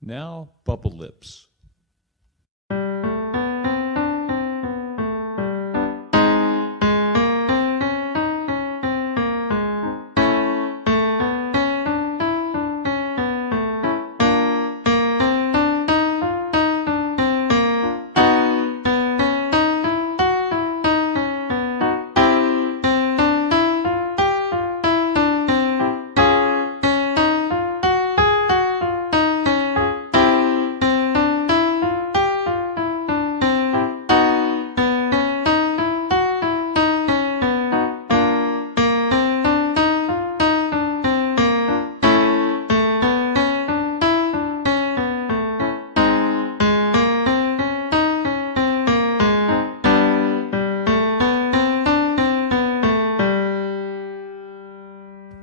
Now, Bubble Lips.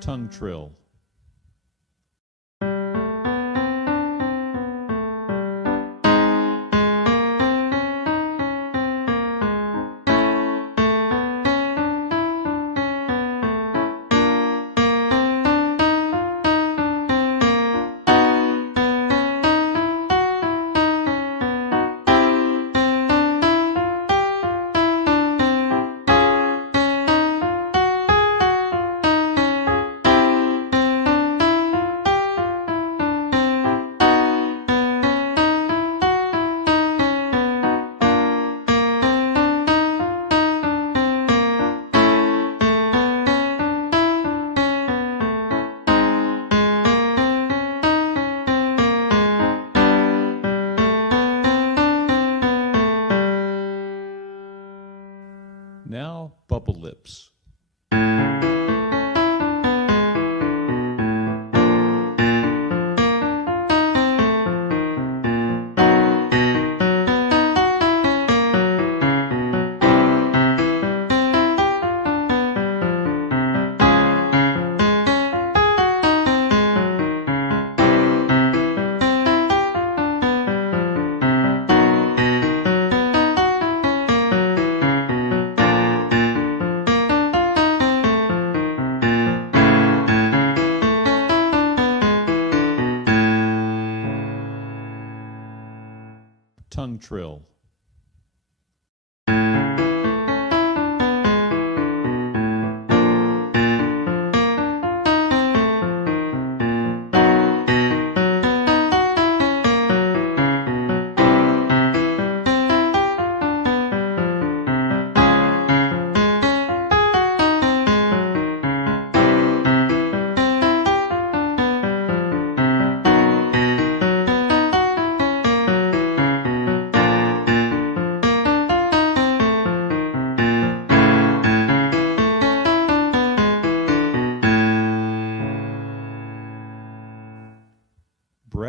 Tongue Trill. Now, Bubble Lips. Tongue Trill.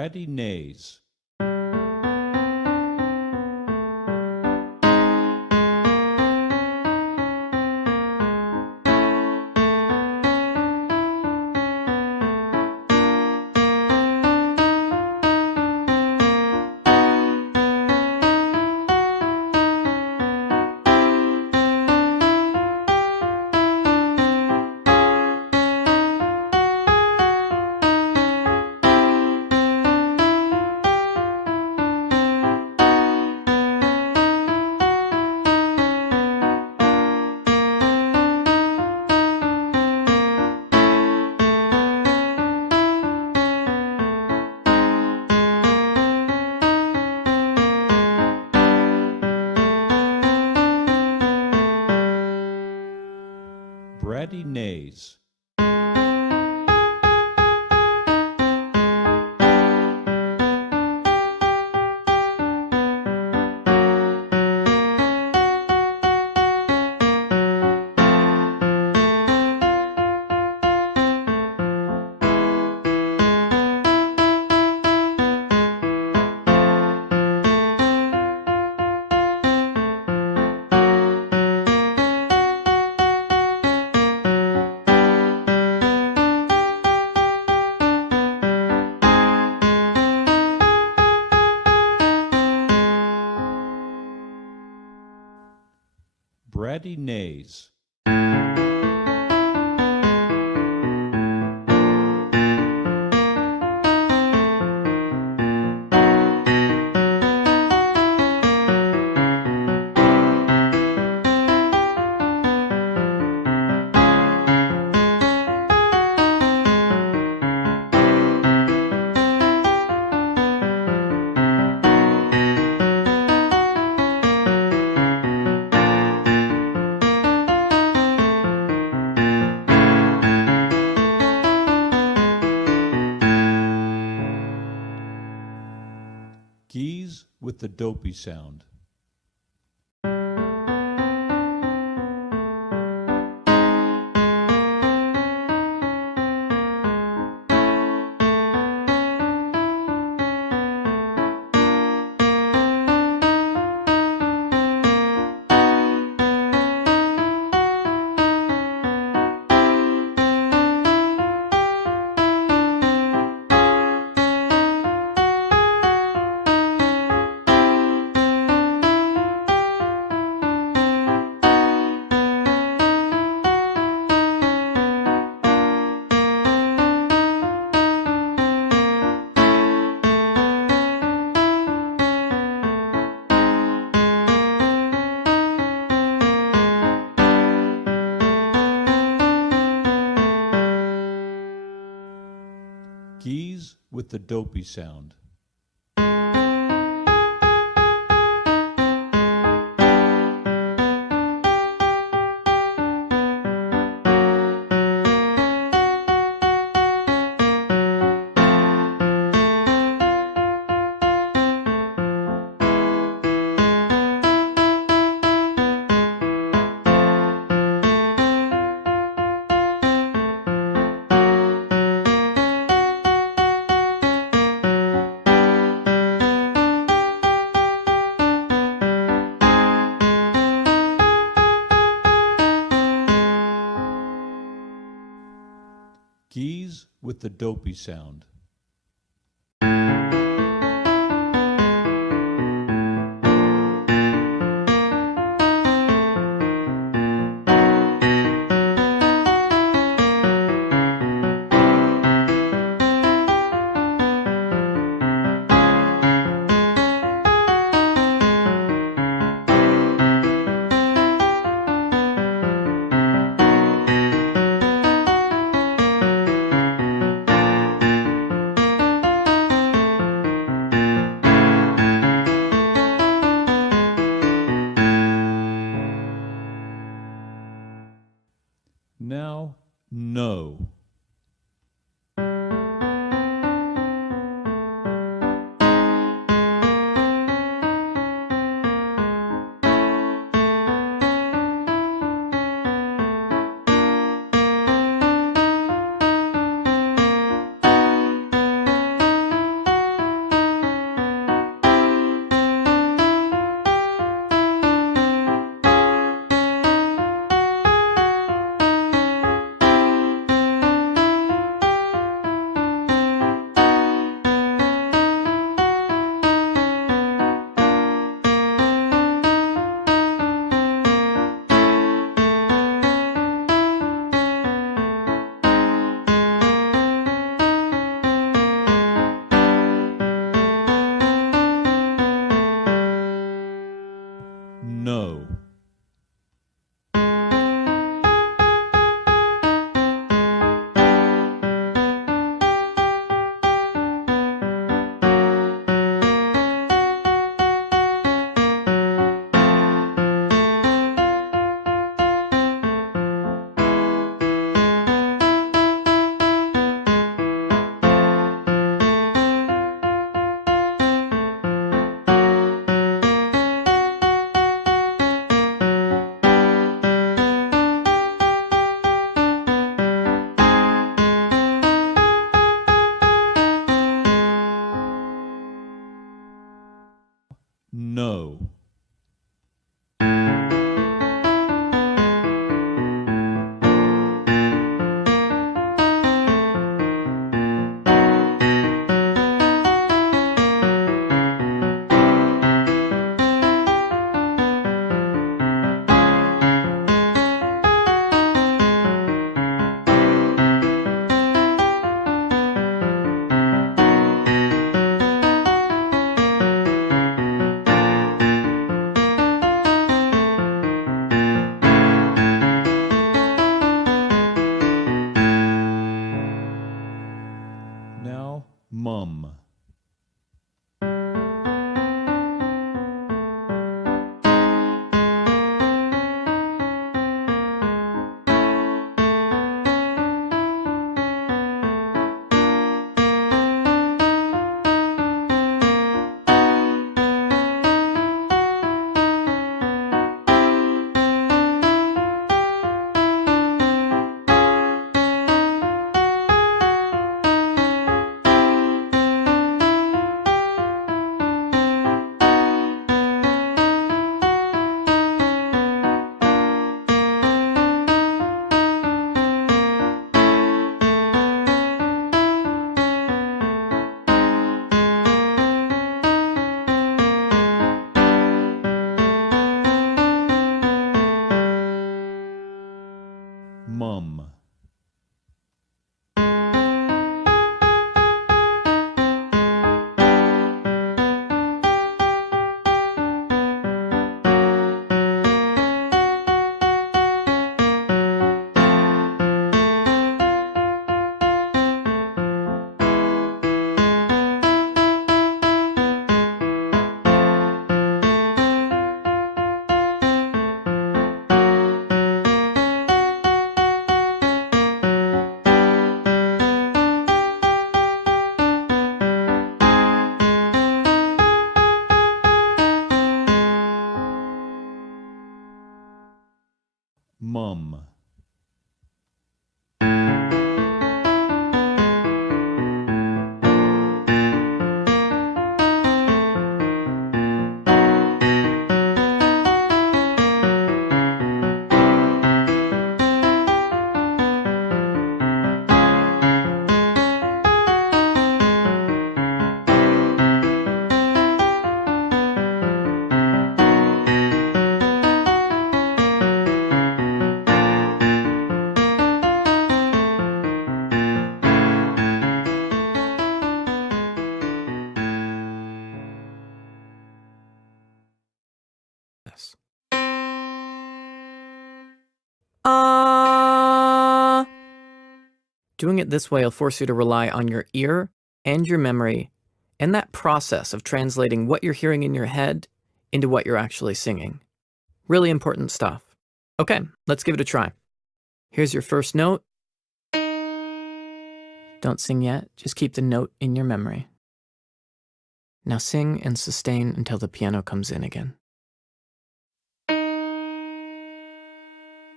Bratty Nays. Bratty Nays. Bratty Nays. Geese with the dopey sound. Geese with the dopey sound. Geese with the dopey sound. Now, no. No. No. mum. Doing it this way will force you to rely on your ear and your memory and that process of translating what you're hearing in your head into what you're actually singing. Really important stuff. Okay, let's give it a try. Here's your first note. Don't sing yet, just keep the note in your memory. Now sing and sustain until the piano comes in again.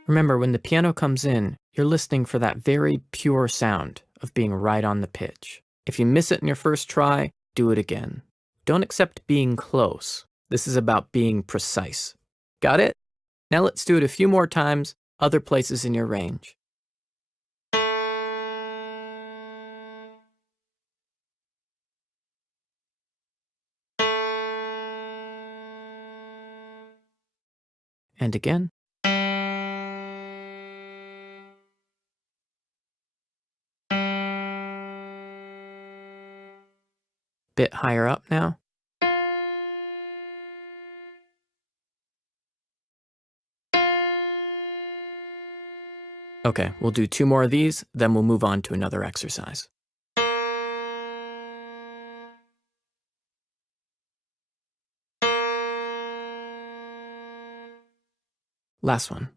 Remember, when the piano comes in, you're listening for that very pure sound of being right on the pitch. If you miss it in your first try, do it again. Don't accept being close. This is about being precise. Got it? Now let's do it a few more times, other places in your range. And again. Bit higher up now. Okay, we'll do 2 more of these, then we'll move on to another exercise. Last one.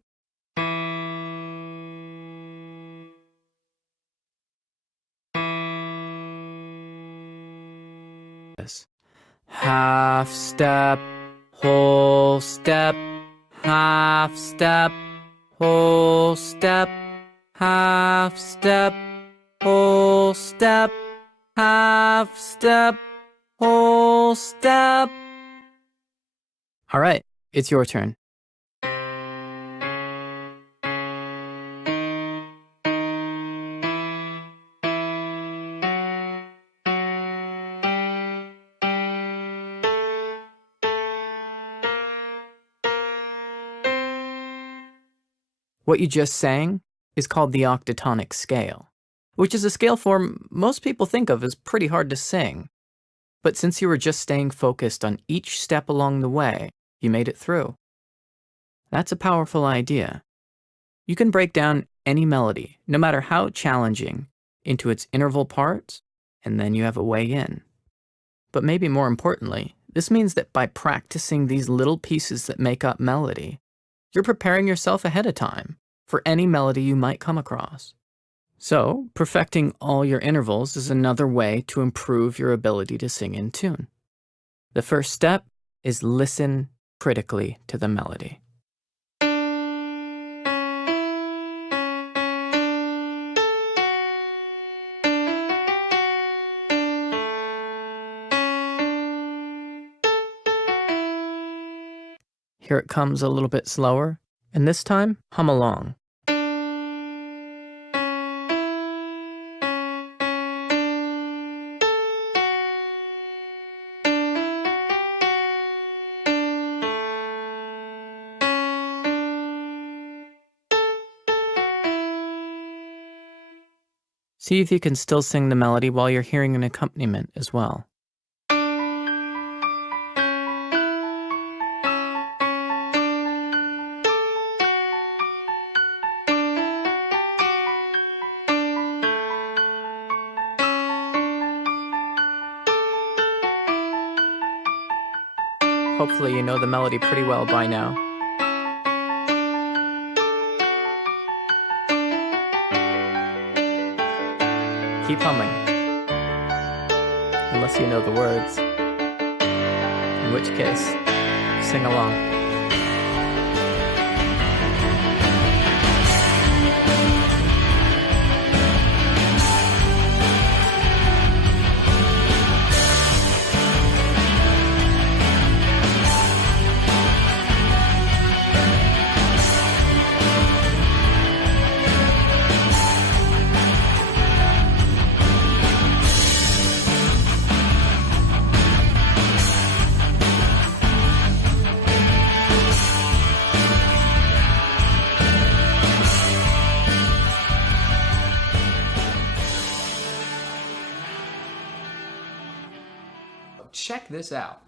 Half step, whole step, half step, whole step, half step, whole step, half step, whole step. All right, it's your turn. What you just sang is called the octatonic scale, which is a scale form most people think of as pretty hard to sing. But since you were just staying focused on each step along the way, you made it through. That's a powerful idea. You can break down any melody, no matter how challenging, into its interval parts, and then you have a way in. But maybe more importantly, this means that by practicing these little pieces that make up melody, you're preparing yourself ahead of time for any melody you might come across. So, perfecting all your intervals is another way to improve your ability to sing in tune. The first step is listen critically to the melody. Here it comes a little bit slower, and this time, hum along. See if you can still sing the melody while you're hearing an accompaniment as well. Hopefully you know the melody pretty well by now. Keep humming. Unless you know the words. In which case, sing along. check this out.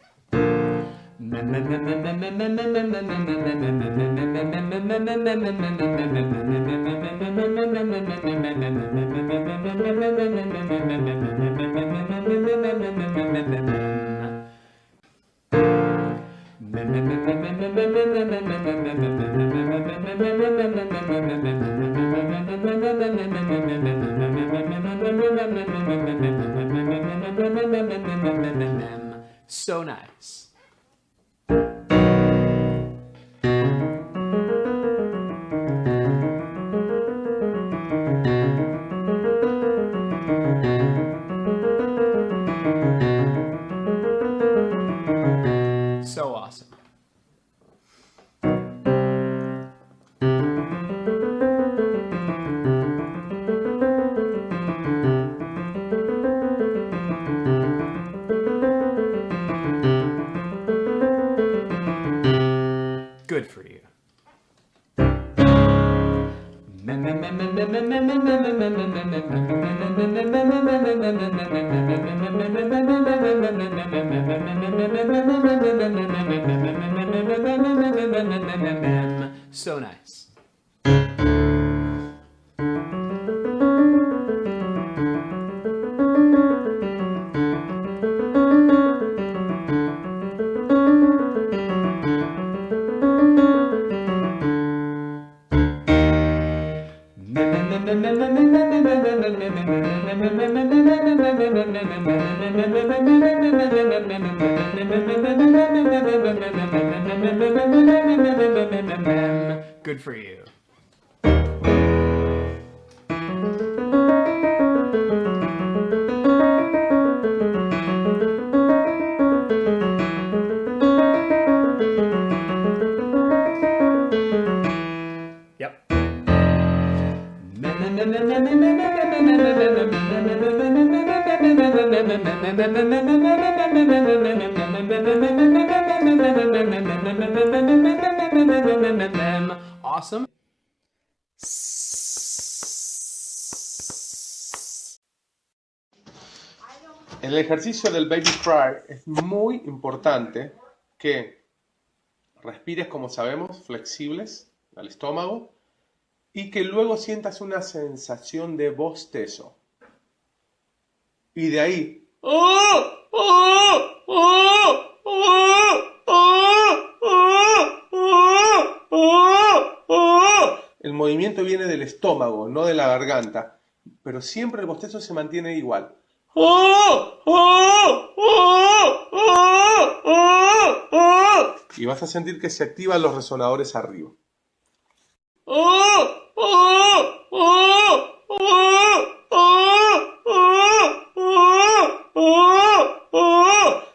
So nice. So awesome. Good for you. So nice. Good for you. Yep. Awesome. En el ejercicio del Baby Cry es muy importante que respires, como sabemos, flexibles al estómago y que luego sientas una sensación de bostezo. Y de ahí el movimiento viene del estómago, no de la garganta, pero siempre el bostezo se mantiene igual. Y vas a sentir que se activan los resonadores arriba.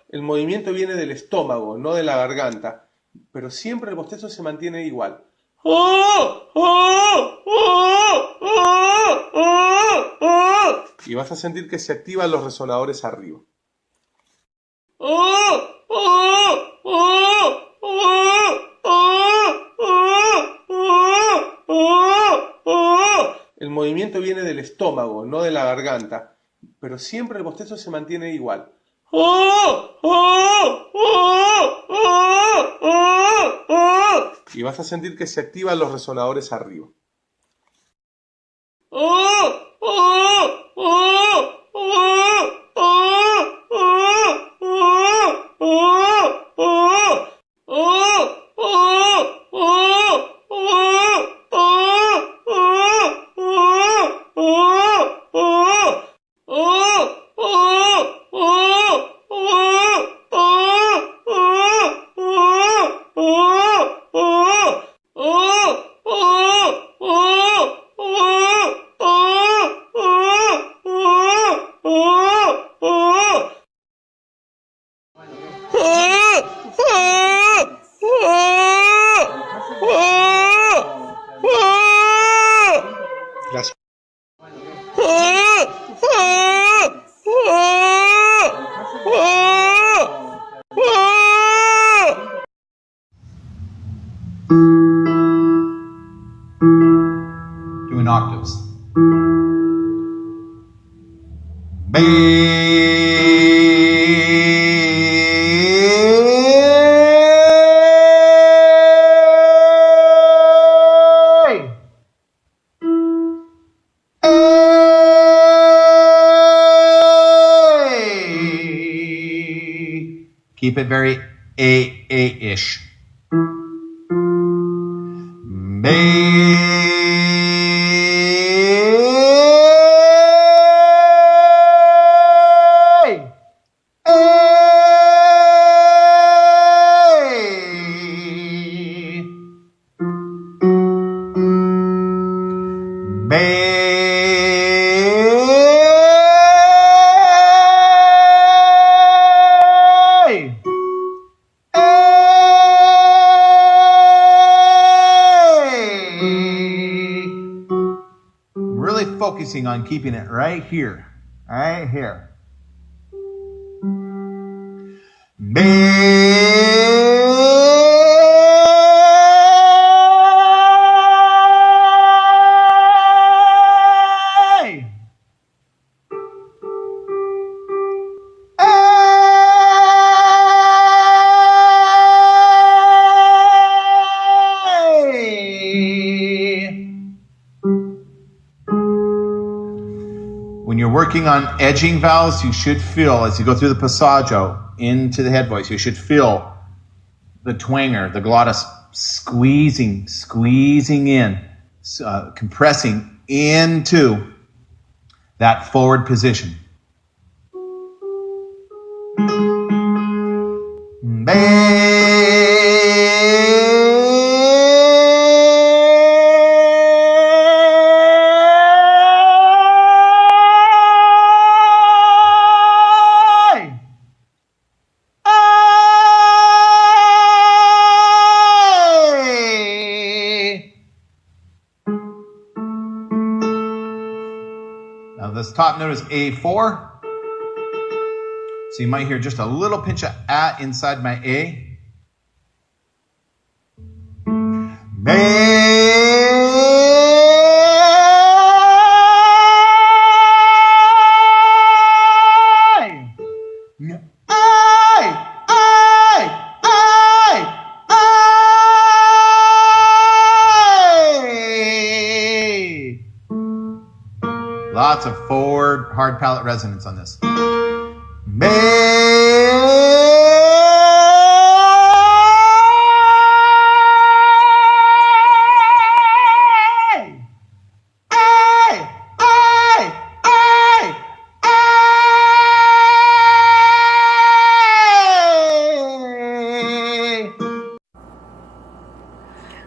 El movimiento viene del estómago, no de la garganta, pero siempre el bostezo se mantiene igual. Y vas a sentir que se activan los resonadores arriba. El movimiento viene del estómago, no de la garganta, pero siempre el bostezo se mantiene igual. Y vas a sentir que se activan los resonadores arriba. Gracias. Doing octaves. Keep it very A-ish. Really focusing on keeping it right here. Right here. When you're working on edging vowels, you should feel, as you go through the passaggio into the head voice, you should feel the twanger, the glottis squeezing in, compressing into that forward position. Now this top note is A4. So you might hear just a little pinch of A inside my A. Lots of forward hard palate resonance on this.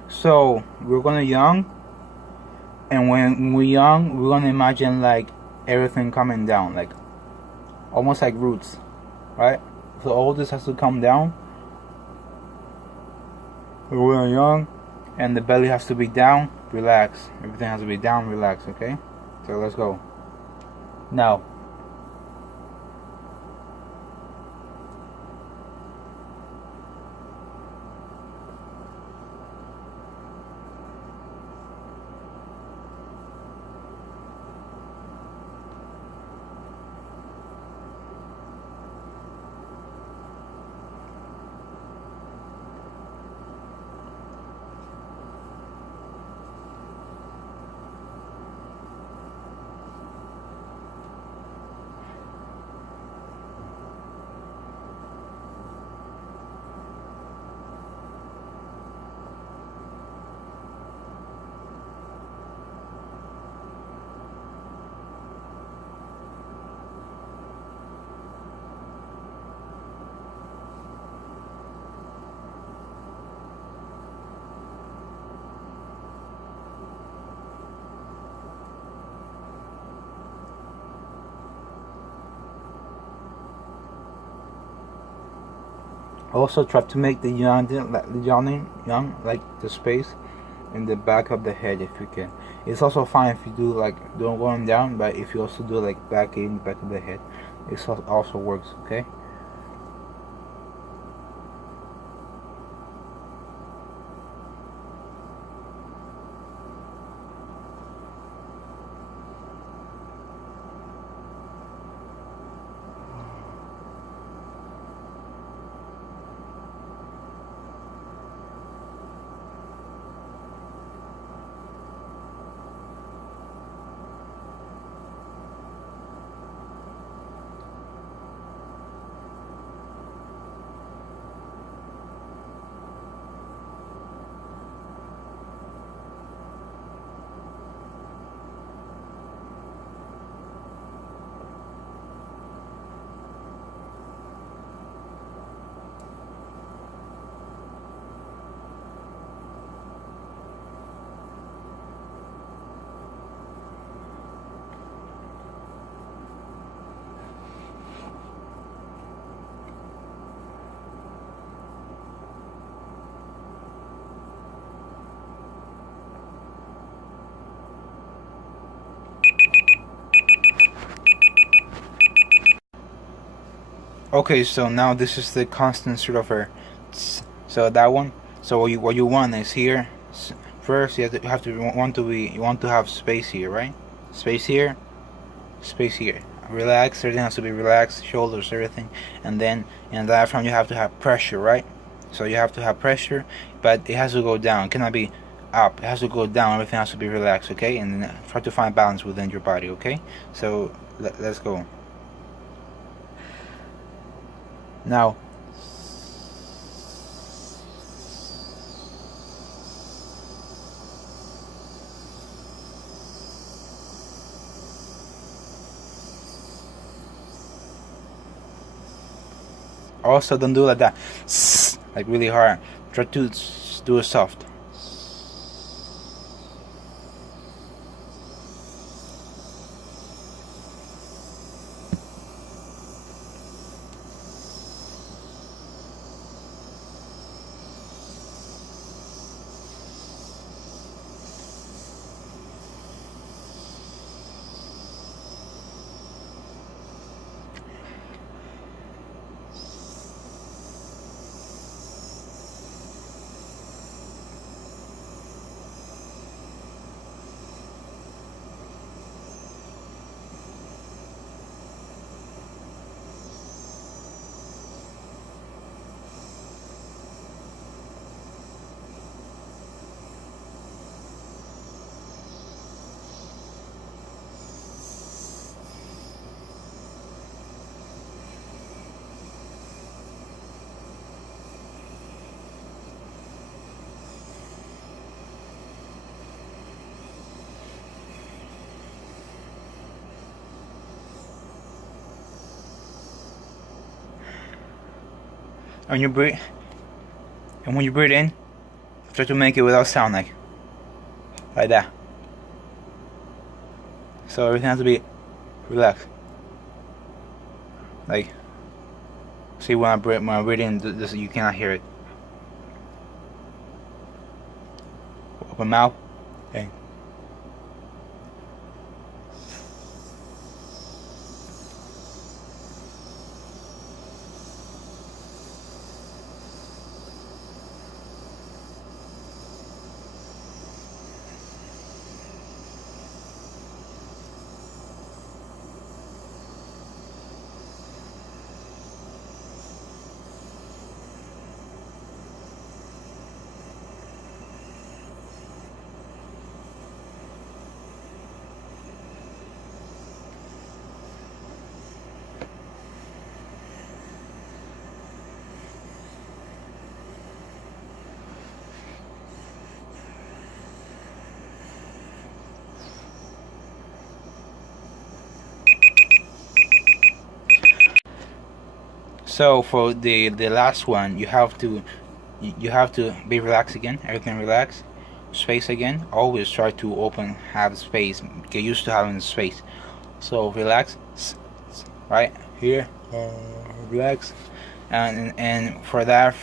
So we're gonna young, and when we're young, we're gonna imagine like everything coming down, like almost like roots, right? So all this has to come down. We're young, and the belly has to be down, relax. Everything has to be down, relax, okay? So let's go. Now. Also try to make the yawning like the space in the back of the head if you can. It's also fine if you do like don't going down, but if you also do like back of the head, it also works, okay? Okay, so now this is the constant sort of a. So that one. So what you want is here. First, you want to have space here, right? Space here, space here. Relax. Everything has to be relaxed. Shoulders, everything, and then in the diaphragm you have to have pressure, right? So you have to have pressure, but it has to go down. It cannot be up. It has to go down. Everything has to be relaxed, okay? And then try to find balance within your body, okay? So let's go. Now. Also, don't do like that, like really hard. Try to do it soft. When you breathe, and when you breathe in, try to make it without sound, like that. So everything has to be relaxed. Like, see, when I breathe in, this you cannot hear it. Open mouth. Okay. So for the last one, you have to be relaxed again. Everything relaxed. Space again. Always try to have space. Get used to having space. So relax. Right here. Relax. And for that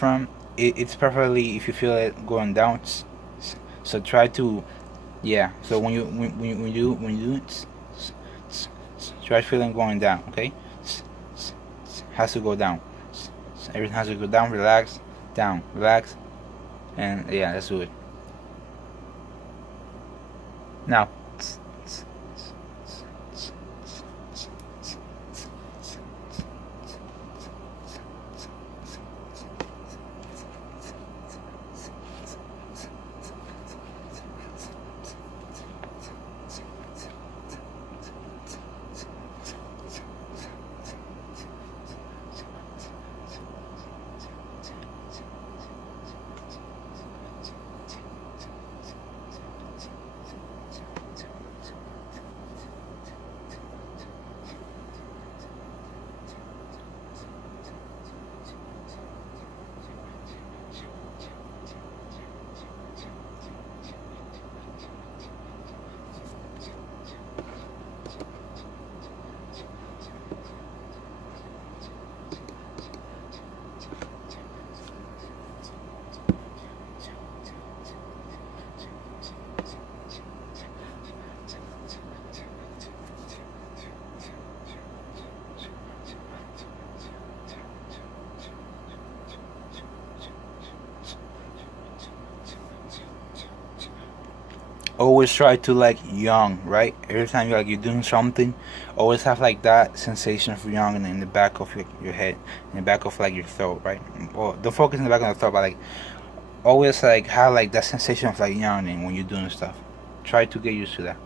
it's perfectly if you feel it going down. So try to, yeah. So when you do it, try feeling going down. Okay. Has to go down. Everything has to go down. Relax, down, relax, and yeah, let's do it. Now. always try to like yawn, right? Every time you're doing something, always have like that sensation of yawning in the back of your head, in the back of like your throat, right? Well, don't focus in the back of the throat, but like always like have like that sensation of like yawning when you're doing stuff. Try to get used to that.